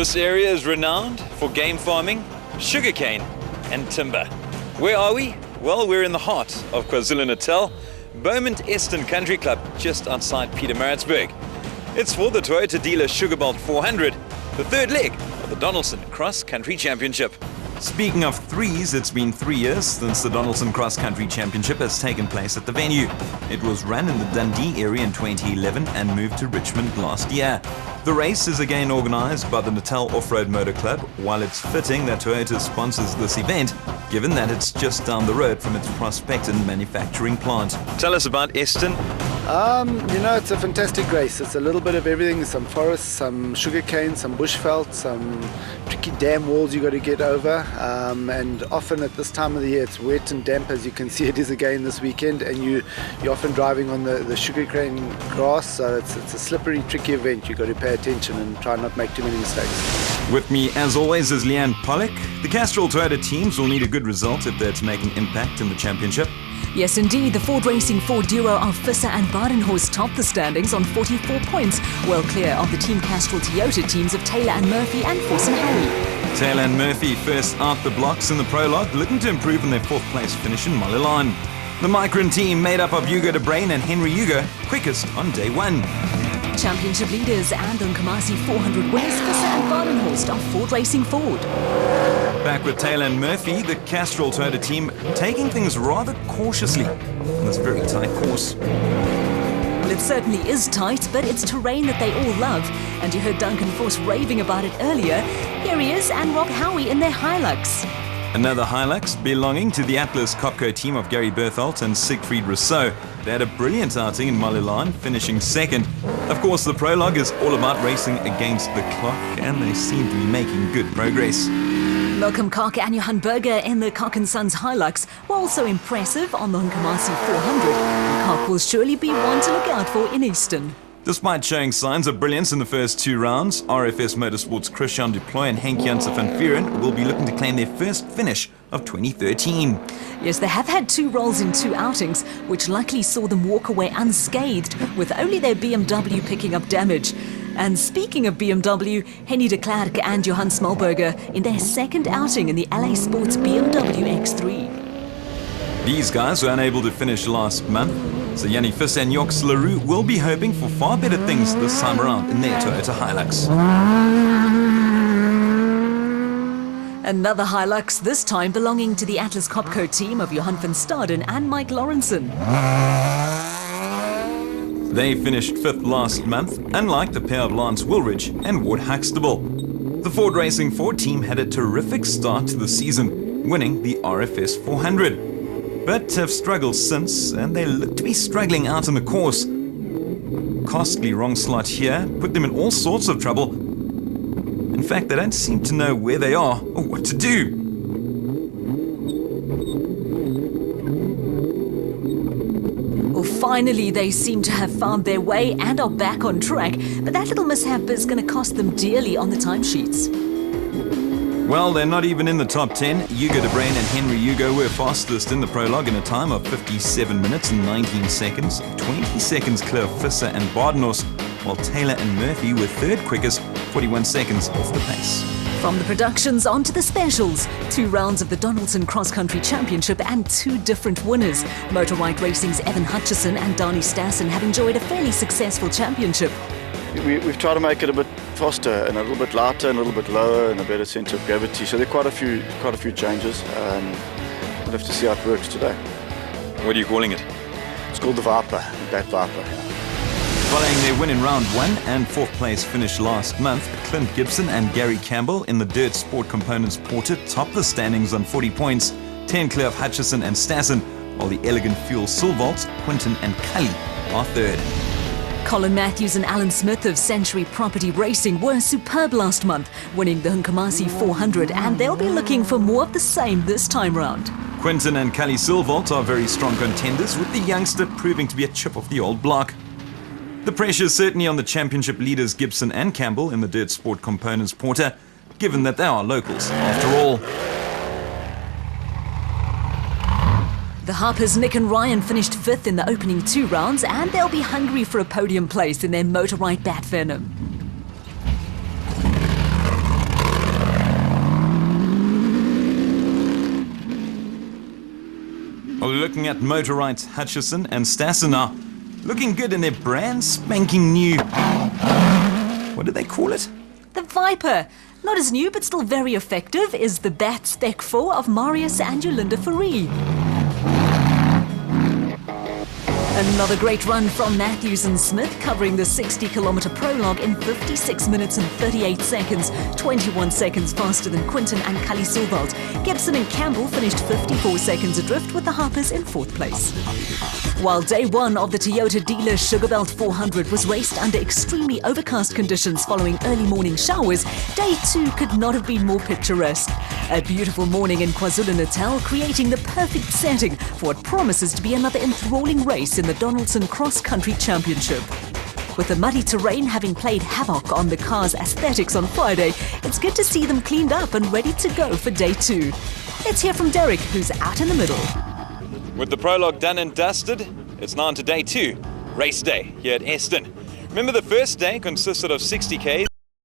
This area is renowned for game farming, sugarcane and timber. Where are we? Well, we're in the heart of KwaZulu-Natal, Beaumont Eston Country Club, just outside Pietermaritzburg. It's for the Toyota dealer Sugarbelt 400, the third leg of the Donaldson Cross Country Championship. Speaking of threes, it's been 3 years since the Donaldson Cross Country Championship has taken place at the venue. It was run in the Dundee area in 2011 and moved to Richmond last year. The race is again organised by the Natal Off-Road Motor Club, while it's fitting that Toyota sponsors this event, given that it's just down the road from its Prospecton manufacturing plant. Tell us about Eston. It's a fantastic race. It's a little bit of everything, some forests, some sugarcane, some bushveld, some tricky dam walls you got to get over. And often at this time of the year it's wet and damp, as you can see it is again this weekend, and you're often driving on the sugarcane grass, so it's a slippery, tricky event. You've got to pay attention and try not make too many mistakes. With me as always is Leanne Pollock. The Castrol Toyota teams will need a good result if they're to make an impact in the championship. Yes, indeed. The Ford Racing Ford duo of Visser and Badenhorst top the standings on 44 points, well clear of the Team Castrol Toyota teams of Taylor and Murphy and Force and Harry. Taylor and Murphy first out the blocks in the prologue, looking to improve on their fourth place finish in Mullilan. The Micron team, made up of Hugo de Bruin and Henry Hugo, quickest on day one. Championship leaders and the Nkamasi 400 winners, Visser and Badenhorst of Ford Racing Ford. Back with Taylor and Murphy, the Castrol Toyota team taking things rather cautiously on this very tight course. Well, it certainly is tight, but it's terrain that they all love. And you heard Duncan Force raving about it earlier. Here he is and Rob Howie in their Hilux. Another Hilux belonging to the Atlas Copco team of Gary Bertholdt and Siegfried Rousseau. They had a brilliant outing in Mullilan, finishing second. Of course, the prologue is all about racing against the clock, and they seem to be making good progress. Malcolm Koch and Johan Berger in the Koch & Sons Hilux were also impressive on the Nkamasi 400. And Koch will surely be one to look out for in Easton. Despite showing signs of brilliance in the first two rounds, RFS Motorsports' Christian Duploy and Henk Janssen van Vuren will be looking to claim their first finish of 2013. Yes, they have had 2 rolls in 2 outings, which likely saw them walk away unscathed, with only their BMW picking up damage. And speaking of BMW, Henny de Klerk and Johan Smallberger in their second outing in the LA Sports BMW X3. These guys were unable to finish last month, so Yanni Fiss and Joks LaRue will be hoping for far better things this time around in their Toyota Hilux. Another Hilux, this time belonging to the Atlas Copco team of Johan van Staden and Mike Lawrenson. They finished 5th last month, unlike the pair of Lance Woolridge and Ward Huxtable. The Ford Racing Ford team had a terrific start to the season, winning the RFS 400. But have struggled since, and they look to be struggling out on the course. Costly wrong slot here put them in all sorts of trouble. In fact, they don't seem to know where they are or what to do. Well, finally, they seem to have found their way and are back on track, but that little mishap is going to cost them dearly on the timesheets. Well, they're not even in the top 10. Hugo de Bruin and Henry Hugo were fastest in the prologue in a time of 57 minutes and 19 seconds, 20 seconds clear of Visser and Badenhorst, while Taylor and Murphy were third quickest, 41 seconds off the pace. From the productions on to the specials, 2 rounds of the Donaldson Cross Country Championship and 2 different winners. Motor White Racing's Evan Hutchison and Donnie Stassen have enjoyed a fairly successful championship. We've tried to make it a bit faster and a little bit lighter and a little bit lower and a better centre of gravity. So there are quite a few changes. We'll have to see how it works today. What are you calling it? It's called the Viper, that Viper. Following their win in round 1 and 4th place finish last month, Clint Gibson and Gary Campbell in the Dirt Sport Components Porter top the standings on 40 points, 10 clear of Hutchison and Stassen, while the Elegant Fuel Silvolts, Quinton and Cully are third. Colin Matthews and Alan Smith of Century Property Racing were superb last month, winning the Nkamasi 400, and they'll be looking for more of the same this time round. Quinton and Cully Silvolt are very strong contenders, with the youngster proving to be a chip off the old block. The pressure is certainly on the championship leaders Gibson and Campbell in the Dirt Sport Components Porter, given that they are locals after all. The Harpers, Nick and Ryan, finished 5th in the opening 2 rounds, and they'll be hungry for a podium place in their Motor Right Bat Venom. looking at Motorite, Hutchison and Stassenar, looking good in their brand spanking new... What do they call it? The Viper. Not as new, but still very effective, is the Bat Spec 4 of Marius and Yolinda Fourie. Another great run from Matthews and Smith, covering the 60-kilometre prologue in 56 minutes and 38 seconds, 21 seconds faster than Quinton and Cully Sugarbelt. Gibson and Campbell finished 54 seconds adrift, with the Harpers in 4th place. While day one of the Toyota dealer Sugarbelt 400 was raced under extremely overcast conditions following early morning showers, day two could not have been more picturesque. A beautiful morning in KwaZulu-Natal, creating the perfect setting for what promises to be another enthralling race in the Donaldson Cross Country Championship. With the muddy terrain having played havoc on the car's aesthetics on Friday, it's good to see them cleaned up and ready to go for day two. Let's hear from Derek, who's out in the middle. With the prologue done and dusted, it's now on to day two, race day here at Eston. Remember, the first day consisted of 60 Ks